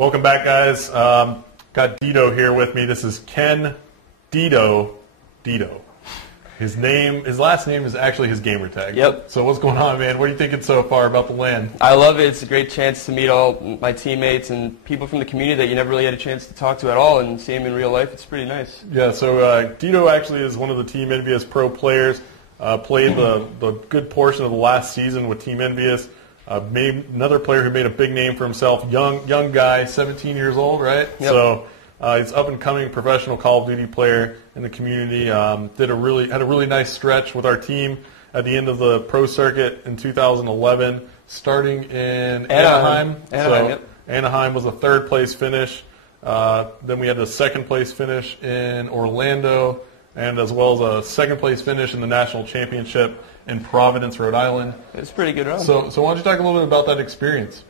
Welcome back, guys. Got Dedo here with me. This is Ken Dedo. His last name is actually his gamer tag. Yep. So what's going on, man? What are you thinking so far about the LAN? I love it. It's a great chance to meet all my teammates and people from the community that you never really had a chance to talk to at all and see them in real life. It's pretty nice. Yeah, so Dedo actually is one of the TeamenVyUs players. Played the good portion of the last season with TeamenVyUs. Another player who made a big name for himself. Young guy, 17 years old, right? Yep. So he's up and coming professional Call of Duty player in the community. Had a really nice stretch with our team at the end of the pro circuit in 2011, starting in Anaheim. Yep. Anaheim was a third place finish. Then we had a second place finish in Orlando, and as well as a second place finish in the national championship in Providence, Rhode Island. It's a pretty good run. So why don't you talk a little bit about that experience?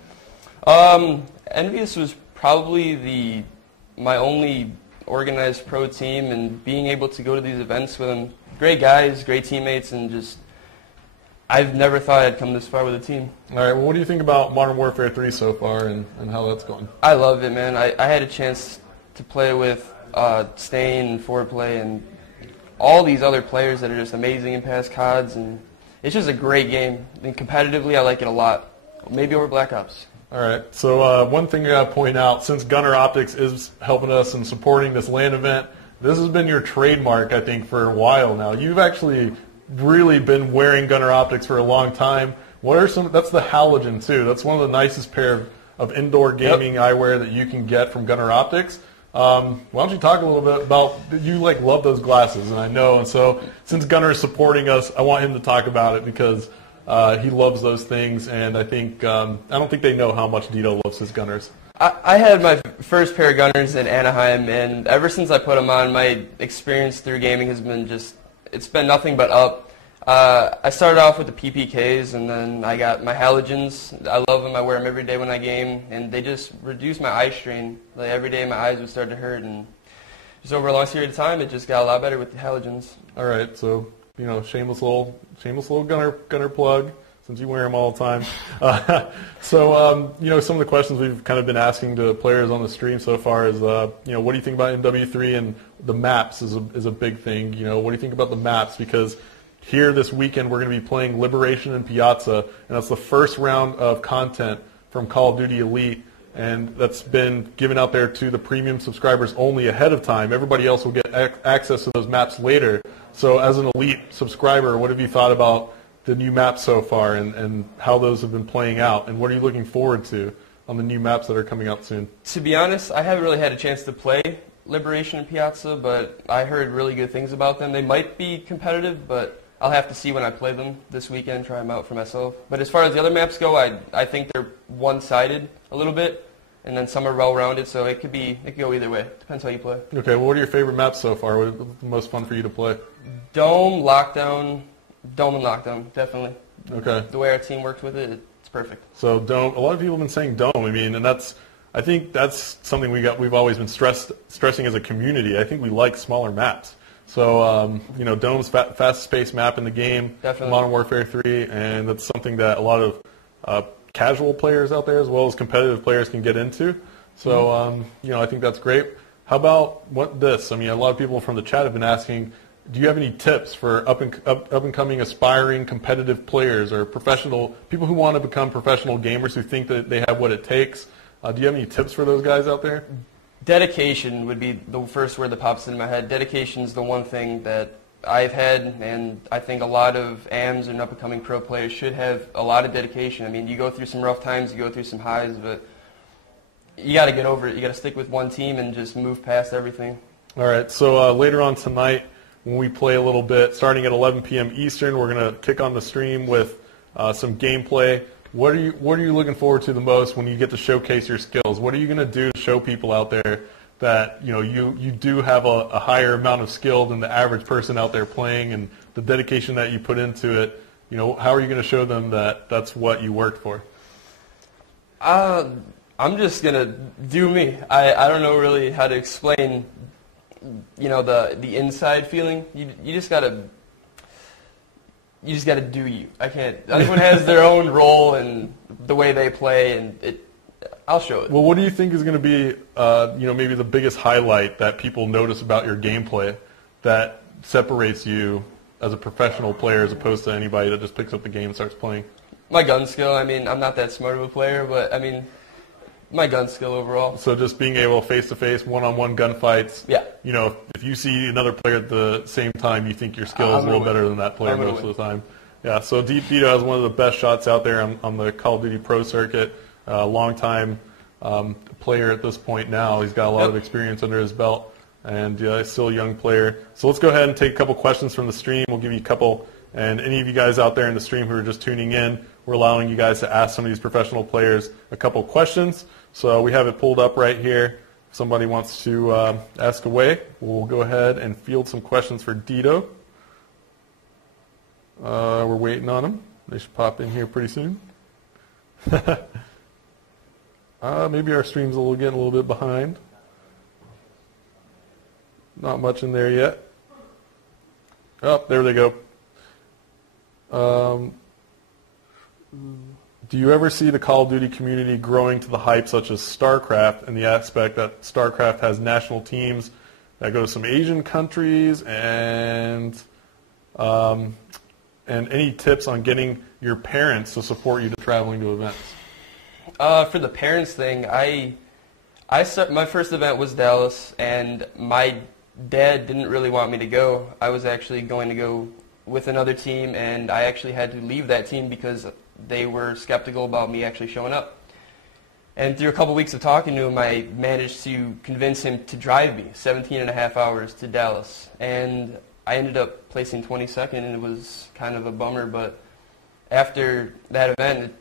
EnVyUs was probably my only organized pro team, and being able to go to these events with them, great guys, great teammates, and just I've never thought I'd come this far with a team. All right, well, what do you think about Modern Warfare 3 so far and how that's going? I love it, man. I had a chance to play with Stain and Foreplay and all these other players that are just amazing in past CODs, and it's just a great game. And competitively, I like it a lot. Maybe over Black Ops. All right, so one thing I got to point out, since GunnarOptiks is helping us and supporting this LAN event, this has been your trademark, I think, for a while now. You've actually really been wearing GunnarOptiks for a long time. What are that's the halogen, too. That's one of the nicest pair of indoor gaming eyewear that you can get from GunnarOptiks. Why don't you talk a little bit about, you love those glasses, and I know, and so since Gunnar is supporting us, I want him to talk about it because he loves those things, and I think I don't think they know how much Dedo loves his Gunnars. I had my first pair of Gunnars in Anaheim, and ever since I put them on, my experience through gaming has been it's been nothing but up. I started off with the PPKs, and then I got my halogens. I love them. I wear them every day when I game, and they just reduce my eye strain. Like every day my eyes would start to hurt, and just over a long period of time, it just got a lot better with the halogens. All right, so shameless little Gunnar plug, since you wear them all the time. Some of the questions we've kind of been asking to players on the stream so far is, what do you think about MW3, and the maps is a big thing. What do you think about the maps? Because here this weekend we're going to be playing Liberation and Piazza, and that's the first round of content from Call of Duty Elite, and that's been given out there to the premium subscribers only ahead of time. Everybody else will get access to those maps later. So as an Elite subscriber, what have you thought about the new maps so far and how those have been playing out, and what are you looking forward to on the new maps that are coming out soon? To be honest, I haven't really had a chance to play Liberation and Piazza, but I heard really good things about them. They might be competitive, but I'll have to see when I play them this weekend, try them out for myself. But as far as the other maps go, I think they're one-sided a little bit, and then some are well-rounded, so it could go either way. Depends how you play. Okay, well, what are your favorite maps so far? What is the most fun for you to play? Dome and Lockdown, definitely. Okay. The way our team works with it, it's perfect. So Dome, a lot of people have been saying Dome. And I think that's something we've always been stressing as a community. I think we like smaller maps. So, Dome's fastest-paced map in the game, definitely. Modern Warfare 3, and that's something that a lot of casual players out there as well as competitive players can get into. So, I think that's great. How about this? A lot of people from the chat have been asking, do you have any tips for up and coming aspiring competitive players or professional people who want to become professional gamers who think that they have what it takes? Do you have any tips for those guys out there? Dedication would be the first word that pops into my head. Dedication is the one thing that I've had, and I think a lot of AMs and up-and-coming pro players should have a lot of dedication. You go through some rough times, you go through some highs, but you got to get over it. You got to stick with one team and just move past everything. All right, so later on tonight when we play a little bit, starting at 11 p.m. Eastern, we're going to kick on the stream with some gameplay. What are you looking forward to the most when you get to showcase your skills? What are you going to do to show people out there that you do have a higher amount of skill than the average person out there playing, and the dedication that you put into it? How are you going to show them that that's what you worked for? I'm just going to do me. I don't know really how to explain the inside feeling. You just got to do you. I can't. Everyone has their own role and the way they play, and I'll show it. Well, what do you think is going to be, maybe the biggest highlight that people notice about your gameplay that separates you as a professional player as opposed to anybody that just picks up the game and starts playing? My gun skill. I mean, I'm not that smart of a player, but I mean, my gun skill overall. So just being able face-to-face, one-on-one gunfights. Yeah. If you see another player at the same time, you think your skill is a little better than that player most of the time. Yeah, so Dedo has one of the best shots out there on the Call of Duty Pro circuit. Long-time player at this point now. He's got a lot of experience under his belt, and he's still a young player. So let's go ahead and take a couple questions from the stream. We'll give you a couple, and any of you guys out there in the stream who are just tuning in, we're allowing you guys to ask some of these professional players a couple questions. So we have it pulled up right here. If somebody wants to ask away, we'll go ahead and field some questions for Dedo. We're waiting on them. They should pop in here pretty soon. Maybe our stream's getting a little bit behind. Not much in there yet. Oh, there they go. Do you ever see the Call of Duty community growing to the hype such as StarCraft, in the aspect that StarCraft has national teams that go to some Asian countries, and any tips on getting your parents to support you to traveling to events? For the parents thing, my first event was Dallas, and my dad didn't really want me to go. I was actually going to go with another team, and I actually had to leave that team because they were skeptical about me actually showing up. And through a couple weeks of talking to him, I managed to convince him to drive me 17 and a half hours to Dallas. And I ended up placing 22nd, and it was kind of a bummer. But after that event,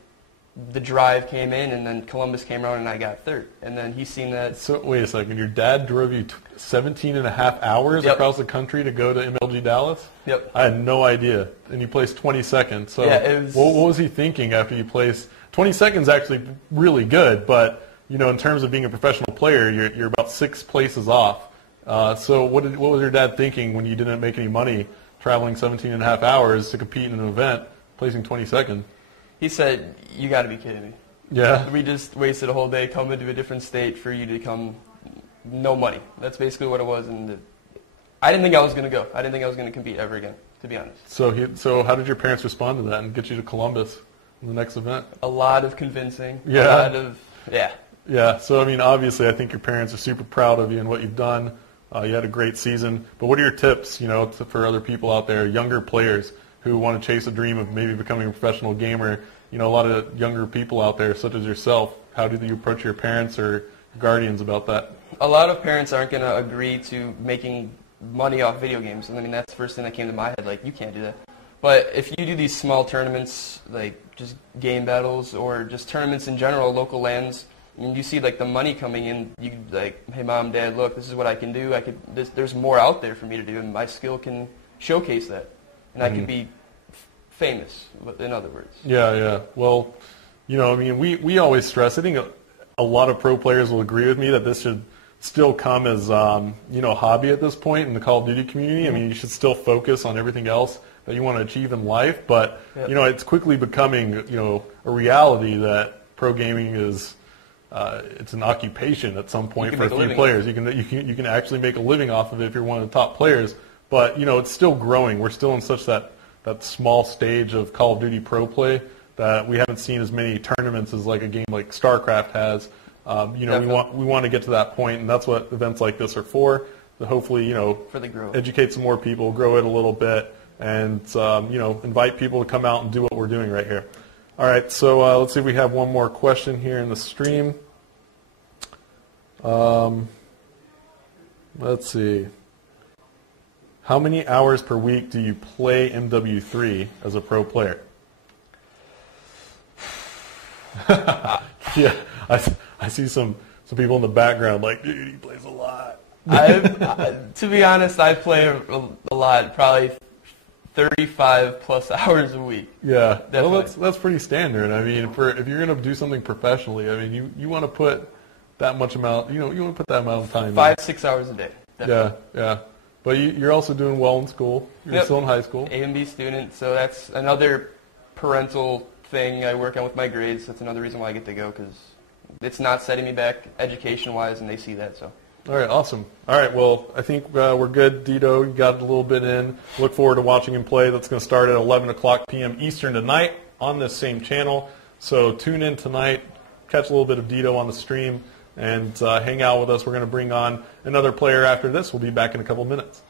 the drive came in, and then Columbus came around, and I got third. And then he seen that. So wait a second. Your dad drove you 17 and a half hours across the country to go to MLG Dallas? Yep. I had no idea. And you placed 22nd. So yeah, what was he thinking after you placed? 22nd is actually really good, but in terms of being a professional player, you're about 6 places off. So what was your dad thinking when you didn't make any money traveling 17 and a half hours to compete in an event, placing 22nd? He said, "You got to be kidding me." Yeah. We just wasted a whole day coming to a different state for you to come, no money. That's basically what it was, and I didn't think I was going to go. I didn't think I was going to compete ever again, to be honest. So how did your parents respond to that and get you to Columbus in the next event? A lot of convincing. Yeah. A lot of, yeah. Yeah, so I mean, obviously I think your parents are super proud of you and what you've done. You had a great season. But what are your tips, for other people out there, younger players who want to chase a dream of maybe becoming a professional gamer? A lot of younger people out there, such as yourself. How do you approach your parents or guardians about that? A lot of parents aren't going to agree to making money off video games. And I mean, that's the first thing that came to my head, like, you can't do that. But if you do these small tournaments, like just game battles or just tournaments in general, local LANs, and you see like the money coming in, you like, hey mom, dad, look, this is what I can do. There's more out there for me to do, and my skill can showcase that, and I can be famous. In other words. Yeah. Well, we always stress. I think a lot of pro players will agree with me that this should still come as a hobby at this point in the Call of Duty community. I mean, you should still focus on everything else that you want to achieve in life, but it's quickly becoming a reality that pro gaming is it's an occupation at some point for a few players. You can actually make a living off of it if you're one of the top players, but it's still growing. We're still in such that small stage of Call of Duty pro play that we haven't seen as many tournaments as like a game like StarCraft has. We want to get to that point, and that's what events like this are for. To hopefully for the growth, educate some more people, grow it a little bit, and invite people to come out and do what we're doing right here. All right, so let's see if we have one more question here in the stream. Let's see. How many hours per week do you play MW3 as a pro player? Yeah, I see some people in the background like, dude, he plays a lot. To be honest, I play a lot, probably 35 plus hours a week. Yeah, definitely. Well, that's pretty standard. I mean, if you're going to do something professionally, I mean, you want to put that much amount, you want to put that amount of time. 5-6 hours a day. Definitely. Yeah. But you're also doing well in school. You're still in high school. A and B student, so that's another parental thing I work on with my grades. That's another reason why I get to go, because it's not setting me back education-wise, and they see that. So. All right, awesome. All right, well, I think we're good. Dedo, you got a little bit in. Look forward to watching him play. That's going to start at 11 o'clock p.m. Eastern tonight on this same channel. So tune in tonight, catch a little bit of Dedo on the stream, and hang out with us. We're going to bring on another player after this. We'll be back in a couple minutes.